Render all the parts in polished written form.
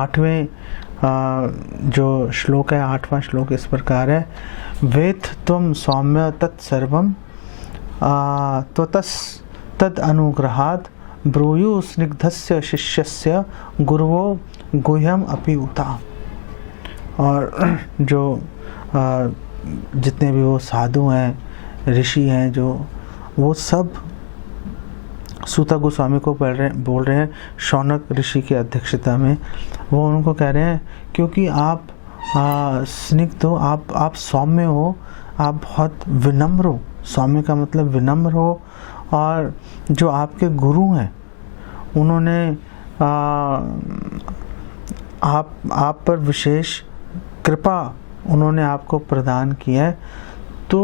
8वें जो श्लोक है, 8वां श्लोक इस प्रकार है, वेद त्वं सौम्य तत्सर्वं त्वतस् तद अनुग्रहात् ब्रूयु स्निग्धस्य शिष्यस्य गुरुवो गुह्यम अपि उता। और जो जितने भी वो साधु हैं, ऋषि हैं, जो वो सब सूत गोस्वामी को बोल रहे हैं शौनक ऋषि की अध्यक्षता में। वो उनको कह रहे हैं क्योंकि आप स्निग्ध हो, आप सौम्य हो, आप बहुत विनम्र हो। सौम्य का मतलब विनम्र हो। और जो आपके गुरु हैं उन्होंने आप पर विशेष कृपा उन्होंने आपको प्रदान किया है। तो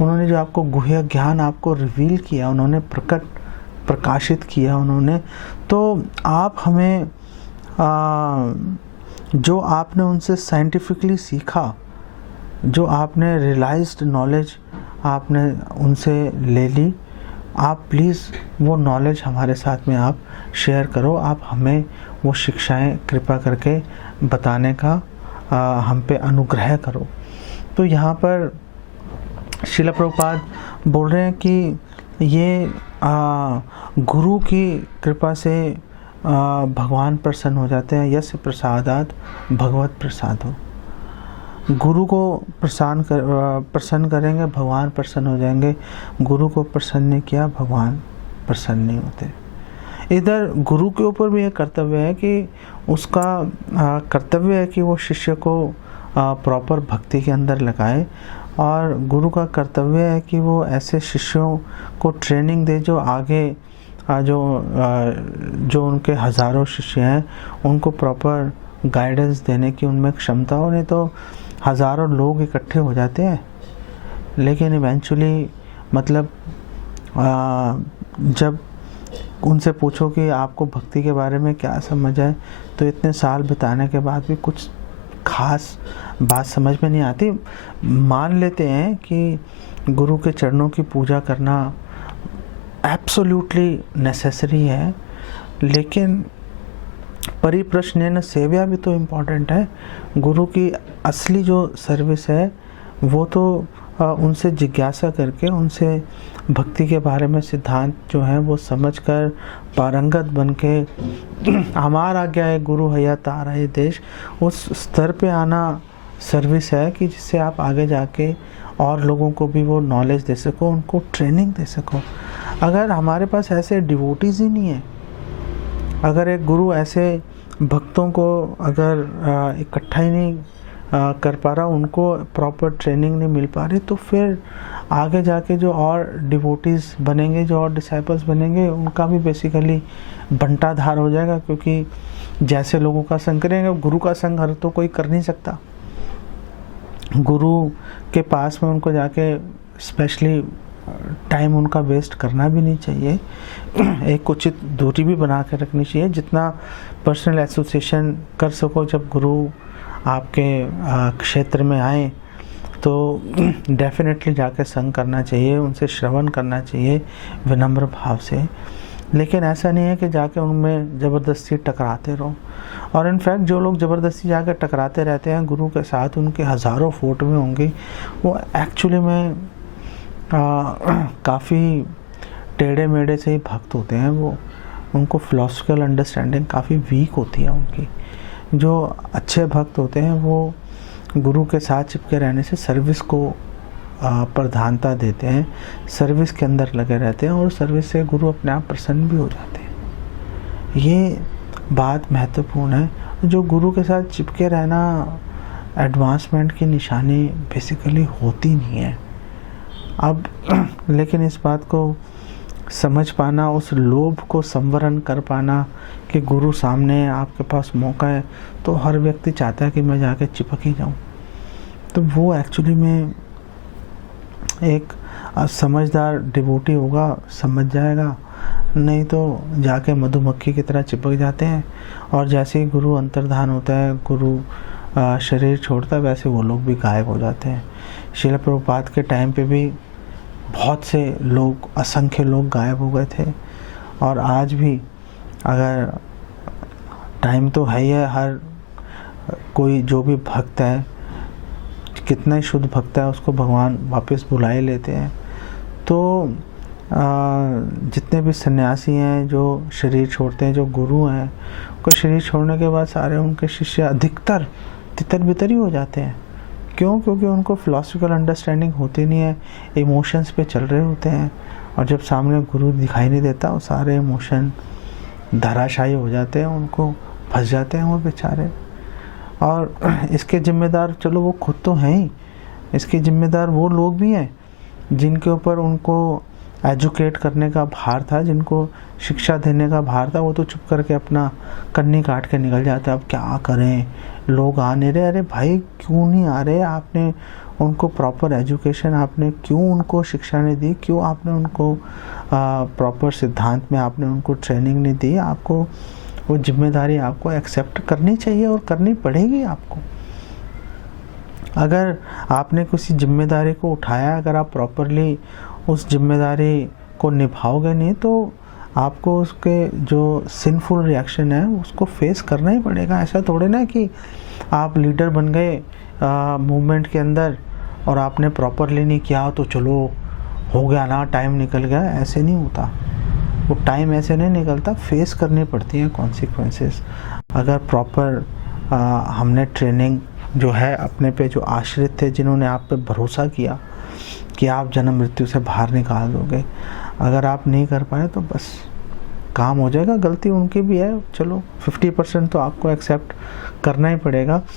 उन्होंने जो आपको गुह्य ज्ञान आपको रिवील किया, उन्होंने प्रकाशित किया उन्होंने, तो आप हमें जो आपने उनसे साइंटिफिकली सीखा, जो आपने रियलाइज्ड नॉलेज आपने उनसे ले ली, आप प्लीज़ वो नॉलेज हमारे साथ में आप शेयर करो। आप हमें वो शिक्षाएं कृपा करके बताने का हम पे अनुग्रह करो। तो यहाँ पर श्रील प्रभुपाद बोल रहे हैं कि ये गुरु की कृपा से भगवान प्रसन्न हो जाते हैं। यस्य प्रसादात भगवत प्रसादो। गुरु को प्रसन्न करेंगे, भगवान प्रसन्न हो जाएंगे। गुरु को प्रसन्न नहीं किया, भगवान प्रसन्न नहीं होते। इधर गुरु के ऊपर भी एक कर्तव्य है कि उसका कर्तव्य है कि वो शिष्य को प्रॉपर भक्ति के अंदर लगाए, और गुरु का कर्तव्य है कि वो ऐसे शिष्यों को ट्रेनिंग दे जो आगे जो उनके हज़ारों शिष्य हैं उनको प्रॉपर गाइडेंस देने की उनमें क्षमता हो। नहीं तो हज़ारों लोग इकट्ठे हो जाते हैं, लेकिन इवेंचुअली मतलब जब उनसे पूछो कि आपको भक्ति के बारे में क्या समझ है, तो इतने साल बिताने के बाद भी कुछ खास बात समझ में नहीं आती। मान लेते हैं कि गुरु के चरणों की पूजा करना एब्सोल्युटली नेसेसरी है, लेकिन परिप्रश्नेन सेव्या भी तो इम्पॉर्टेंट है। गुरु की असली जो सर्विस है वो तो उनसे जिज्ञासा करके, उनसे भक्ति के बारे में सिद्धांत जो है वो समझकर पारंगत बनके हमारा क्या है गुरु हैया तारा है देश, उस स्तर पे आना सर्विस है कि जिससे आप आगे जाके और लोगों को भी वो नॉलेज दे सको, उनको ट्रेनिंग दे सको। अगर हमारे पास ऐसे डिवोटीज़ ही नहीं है, अगर एक गुरु ऐसे भक्तों को अगर इकट्ठा ही नहीं कर पा रहा, उनको प्रॉपर ट्रेनिंग नहीं मिल पा रही, तो फिर आगे जाके जो और डिवोटीज़ बनेंगे, जो और डिसाइपल्स बनेंगे, उनका भी बेसिकली बंटाधार हो जाएगा। क्योंकि जैसे लोगों का संग करेंगे, गुरु का संग हर तो कोई कर नहीं सकता। गुरु के पास में उनको जाके स्पेशली टाइम उनका वेस्ट करना भी नहीं चाहिए। एक उचित दूरी भी बना के रखनी चाहिए, जितना पर्सनल एसोसिएशन कर सको। जब गुरु आपके क्षेत्र में आए तो डेफिनेटली जाके संग करना चाहिए, उनसे श्रवण करना चाहिए विनम्र भाव से। लेकिन ऐसा नहीं है कि जाके उनमें ज़बरदस्ती टकराते रहो। और इनफैक्ट जो लोग ज़बरदस्ती जाकर टकराते रहते हैं गुरु के साथ, उनके हज़ारों फुट में होंगे, वो एक्चुअली में काफ़ी टेढ़े मेढ़े से ही भक्त होते हैं। वो उनको फिलोसफिकल अंडरस्टैंडिंग काफ़ी वीक होती है उनकी। जो अच्छे भक्त होते हैं वो गुरु के साथ चिपके रहने से सर्विस को प्रधानता देते हैं, सर्विस के अंदर लगे रहते हैं, और सर्विस से गुरु अपने आप प्रसन्न भी हो जाते हैं। ये बात महत्वपूर्ण है। जो गुरु के साथ चिपके रहना एडवांसमेंट की निशानी बेसिकली होती नहीं है। अब लेकिन इस बात को समझ पाना, उस लोभ को संवरण कर पाना कि गुरु सामने आपके पास मौका है, तो हर व्यक्ति चाहता है कि मैं जाके चिपक ही जाऊं। तो वो एक्चुअली में एक समझदार डिवोटी होगा, समझ जाएगा। नहीं तो जाके मधुमक्खी की तरह चिपक जाते हैं, और जैसे ही गुरु अंतर्धान होता है, गुरु शरीर छोड़ता है, वैसे वो लोग भी गायब हो जाते हैं। श्रील प्रभुपाद के टाइम पे भी बहुत से लोग, असंख्य लोग गायब हो गए थे। और आज भी अगर टाइम तो है ही है। हर कोई जो भी भक्त है, कितना ही शुद्ध भक्त है, उसको भगवान वापस बुला ही लेते हैं। तो जितने भी सन्यासी हैं जो शरीर छोड़ते हैं, जो गुरु हैं, उनको शरीर छोड़ने के बाद सारे उनके शिष्य अधिकतर तितर बितर ही हो जाते हैं। क्यों? क्योंकि उनको फिलोसफिकल अंडरस्टैंडिंग होती नहीं है, इमोशंस पे चल रहे होते हैं। और जब सामने गुरु दिखाई नहीं देता, वो सारे इमोशन धराशायी हो जाते हैं, उनको फंस जाते हैं वो बेचारे। और इसके जिम्मेदार चलो वो खुद तो हैं ही, इसके जिम्मेदार वो लोग भी हैं जिनके ऊपर उनको एजुकेट करने का भार था, जिनको शिक्षा देने का भार था। वो तो चुप करके अपना कन्नी काट के निकल जाते हैं। अब क्या करें, लोग आ नहीं रहे। अरे भाई क्यों नहीं आ रहे? आपने उनको प्रॉपर एजुकेशन, आपने क्यों उनको शिक्षा नहीं दी? क्यों आपने उनको प्रॉपर सिद्धांत में आपने उनको ट्रेनिंग नहीं दी? आपको वो जिम्मेदारी आपको एक्सेप्ट करनी चाहिए और करनी पड़ेगी आपको। अगर आपने किसी जिम्मेदारी को उठाया, अगर आप प्रॉपरली उस जिम्मेदारी को निभाओगे नहीं, तो आपको उसके जो सिंफुल रिएक्शन है उसको फेस करना ही पड़ेगा। ऐसा थोड़े ना कि आप लीडर बन गए मूवमेंट के अंदर और आपने प्रॉपरली नहीं किया तो चलो हो गया ना, टाइम निकल गया। ऐसे नहीं होता, वो टाइम ऐसे नहीं निकलता, फेस करनी पड़ती है कॉन्सिक्वेंसेस। अगर प्रॉपर हमने ट्रेनिंग जो है अपने पे, जो आश्रित थे, जिन्होंने आप पे भरोसा किया कि आप जन्म मृत्यु से बाहर निकाल दोगे, अगर आप नहीं कर पाए तो बस काम हो जाएगा। गलती उनकी भी है, चलो 50% तो आपको एक्सेप्ट करना ही पड़ेगा।